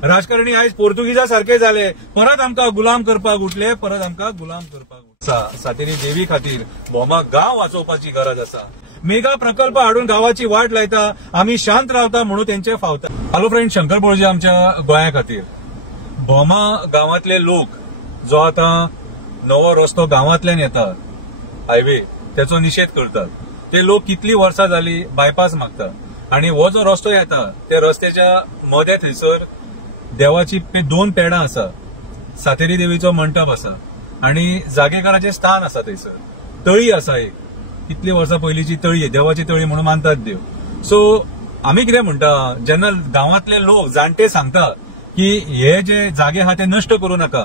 राजकारणी आयज पोर्तुगीजा सारखे झाले, परत आमकां गुलाम करपाक उठले, परत आमकां गुलाम करपाक सातेरी देवी खातीर भोमा गांव वाचोवपाची गरज आसा। मेगा प्रकल्प हाडून गावाची वाट लायता, आम्ही शांत रावता म्हणून तेंचे फावता। हॅलो फ्रेंड, शंकर बोळजे आमच्या गोंया खातीर भोमा गावातले लोक जो आता नवो रस्तो गावातल्यान येता हायवे त्याचो निषेध करतात। ते लोक कितली वर्सां जाली बायपास मागतात आणि हो जो रस्तो येता त्या रस्त्याच्या मदे थंयसर देवाची 2 पेडां आसा, सातेरी देवीचो मंडप आसा आणि जागेकाराचे स्थान आसा, थंयसर तळी आसा, एक कितली वर्सां पयलींची तळी आहे, देवाची तळी म्हणून मानतात देव। सो आम्ही कितें म्हणटा, जेन्ना गावातले लोक जाणटे सांगता की हे जे जागे आहा ते नष्ट करू नका,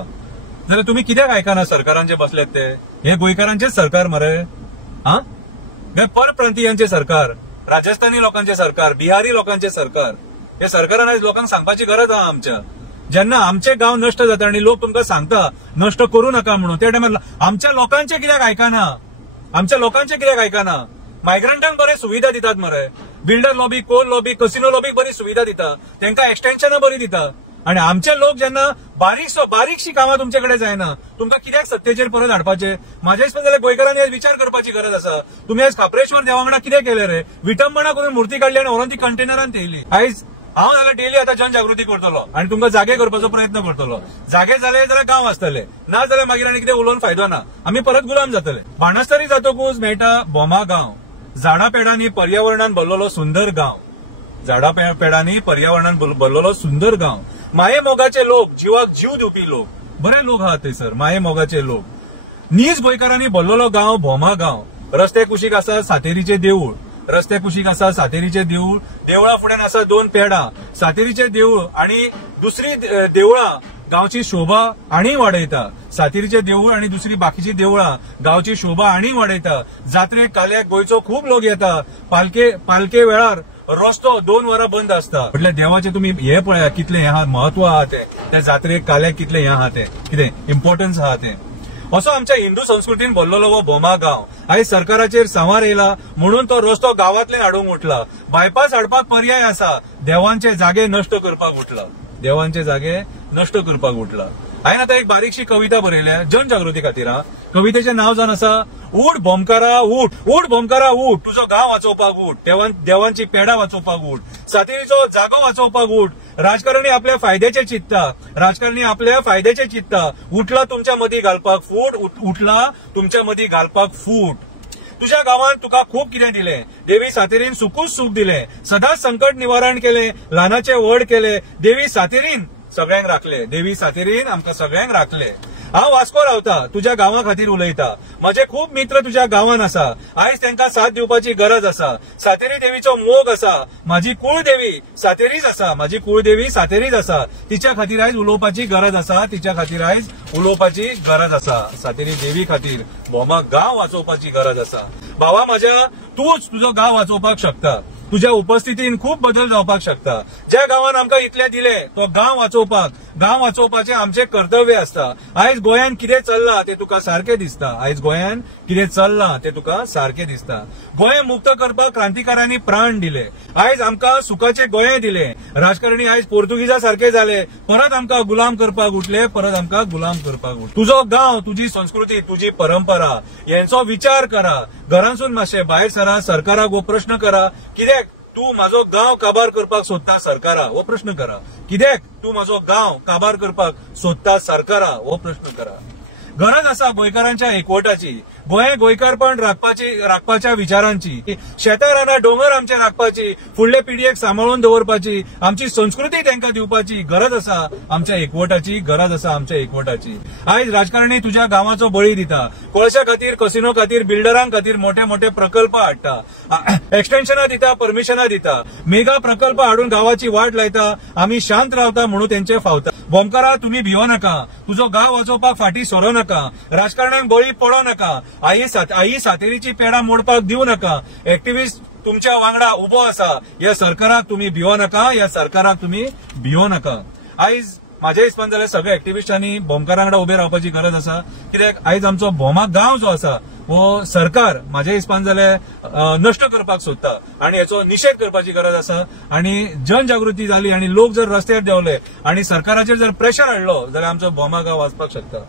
जाल्यार तुम्ही कित्याक आयकना सरकारान जे बसलेत ते? हे गोंयकारांचेच सरकार मरे, हा? परप्रांतीयांचे सरकार, राजस्थानी लोकांचे सरकार, बिहारी लोकांचे सरकार। हे सरकारान आयज लोकांक सांगपाची गरज आहा आमच्या। जेन्ना आमचे गांव नष्ट जाता आणि लोक तुमकां सांगता नष्ट करू नका म्हणून, त्या टायमार आमच्या लोकांचे कित्याक आयकना? आमच्या लोकांचे कित्याक आयकना? मायग्रंटांक बरे सुविधा दितात मरे, builder lobby, coal lobby, casino लॉबीक बरी सुविधा दिता, तांकां एक्सटेन्शनां बरी दिता, आणि आमचे लोक जेन्ना बारीकशी कामां तुमच्याकडे जायना, तुमकां कित्याक सत्तेचेर परत हाडपाचे? म्हाज्या हिसपान जाल्यार गोंयकारांनी आज विचार करपाची गरज आसा। तुम्ही आज खापरेश्वर देवा वांगडा कितें केलें रे? विटंबना करून मुर्ती काडली आनी व्हरून ती कंटेनरान थेयली। आयज हांव जाल्यार डेली आता जनजागृती करतलो आणि तुमकां जागे करपाचो प्रयत्न करतलो। जागे जाले जाल्यार गांव आसतले, ना जाल्यार मागीर आनी कितें उलोवन फायदो ना, आमी परत गुलाम जातले। बाणस्तारी जातकूच मेळटा भोमा गांव, झाडां पेडांनी पर्यावरणान भरलेलो सुंदर गांव, झाडां पेडांनी पर्यावरणान भरलेलो सुंदर गांव। माये मोगाचे लोक, जिवाक जीव दिवपी लोक, बरे लोक आहात थंयसर, माये मोगाचे लोक। नीज गोंयकारांनी भरलेलो गांव भोमा गांव। रस्त्या कुशीक आसा सातेरीचे देवूळ, रस्त्या कुशीक आसा सातेरीचे देवूळ, देवळा फुड्यान आसा 2 पेडां, सातेरीचे देवूळ आणि दुसरी देवळां गांवची शोभा आणि वाडयता। सातेरीचे देवूळ आणि दुसरी बाकीची देवळां गांवची शोभा आणि वाडयता। जात्रेक काल्याक गोंयचो खूब लोक येता, पालके वेळार रस्तो 2 वरां बंद असता। म्हटल्यार देवाचे तुम्ही हे पळया कितले हे आहा, महत्व आहा ते, त्या जात्रेक काल्याक कितले हे आहा ते, कितें इम्पॉर्टन्स आहा ते। असो आमच्या हिंदू संस्कृतीन भरलेलो हो भोमा गांव आयज सरकाराचेर संवार येयला म्हणून तो रस्तो गांवांतल्यान हाडूंक उठला। बायपास हाडपाक पर्याय आसा, देवांचे जागे नष्ट करपाक उठला, देवांचे जागे नष्ट करपाक उठला। हांवें आतां एक बारीकशी कविता बरयल्या जनजागृती खातीर। कवितेचें नांव जावन आसा उठ भोमकारा उठ, उठ भोमकारा उठ, तुजो गांव वाचोवपाक उठ, देवांची पेडां वाचोवपाक उठ, सातेरीचो जागो वाचोवपाक उठ। राजकारणी आपल्या फायद्याचे चित्ता, राजकारणी आपल्या फायद्याचे चित्ता, उठला तुमच्या मदीं घालपाक फूट, उठला तुमच्या मदीं घालपाक फूट। तुझ्या गावात तुका खूप कितें दिलें, देवी सातेरीन सुखूच सुख दिलें, सदांच संकट निवारण केलें, ल्हानाचे व्हड केलें, देवी सातेरीन सगळ्यांक राखले, देवी सातेरीन आमकां सगळ्यांक राखले। हांव वास्को रावता, तुझ्या गांवा खातीर उलयता, म्हजे खूब मित्र तुझ्या गांवान आसा, आयज तांकां साथ दिवपाची गरज आसा। सातेरी देवीचो मोग आसा, म्हाजी कुळदेवी सातेरीच आसा, म्हाजी कुळदेवी सातेरीच आसा, तिच्या खातीर आयज उलोवपाची गरज आसा, तिच्या खातीर आयज उलोवपाची गरज आसा। सातेरी देवी खातीर भोमा गांव वाचोवपाची गरज आसा। भावा म्हाज्या, तूच तुजो गांव वाचोवपाक शकता, तुझ्या उपस्थितीन खूप बदल जावपाक शकता। ज्या गांवान आमकां इतले दिले तो गांव वाचोवपाचें आमचें कर्तव्य आसता। आयज गोंयान कितें चल्लां ते तुका सारखें दिसता, आयज गोंयान कितें चल्लां ते तुका सारखें दिसता। गोंय मुक्त करपाक क्रांतिकारांनी प्राण दिले, आयज आमकां सुखाचे गोंय दिले। राजकारणी आयज पोर्तुगीजा सारखे झाले, परत आमकां गुलाम करपाक उठले, परत आमकां गुलाम करपाक उठले। तुजो गांव, तुजी संस्कृती, तुजी परंपरा यांचो विचार करा। घरांसून मातशें भायर सरा, सरकाराक हो प्रश्न करा, कित्याक तू म्हाजो गांव काबार करपाक सोदता सरकारा, हो प्रश्न करा। कित्याक तू म्हाजो गांव काबार करपाक सोदता सरकारा, हो प्रश्न करा। गरज आसा गोंयकारांच्या एकवटाची, गोंय गोंयकारपण राखपाच्या विचारांची, शेतां रानां डोंगर आमचे राखपाची, फुडले पिढयेक सांबाळून दवरपाची, आमची संस्कृती तांकां दिवपाची गरज आसा आमच्या एकवटाची, गरज आसा आमच्या एकवटाची। आयज राजकारणी तुझ्या गांवाचो बळी दिता, कोळशा खातीर, कसिनो खातीर, बिल्डरांक खातीर मोठे मोठे प्रकल्प हाडटा, एक्सटेन्शनां दिता, परमिशनां दिता, मेगा प्रकल्प हाडून गावाची वाट लायता, आमी शांत रावता म्हणून तेंचे फावता। भोमकारा तुम्ही भिवो नाका, तुजो गांव वाचोवपाक फाटीं सरो नाका, राजकारण्यांक बळी पडो नाका, आई सातेरीची पेडां मोडपाक दिवं नाका। एक्टिव्हिस्ट तुमच्या वांगडा उबो आसा, या सरकाराक तुम्ही भिवो नाका, या सरकाराक तुम्ही भिवो नाका। आयज माझ्या हिसपान जाल्यार सगळ्या एक्टिव्हिस्टांनी भोमकारां वांगडा उबे रावपाची गरज आसा, कित्याक आयज आमचो भोमा गांव जो आसा हो सरकार म्हाज्या हिसपान जाल्यार नष्ट करपाक सोदता आणि हेचो निषेध करपाची गरज आसा आणि जनजागृती जाली आणि लोक जर रस्त्यार देवले आणि सरकाराचेर जर प्रेशर हाडलो जाल्यार आमचो बोमा गांव वाचपाक शकता.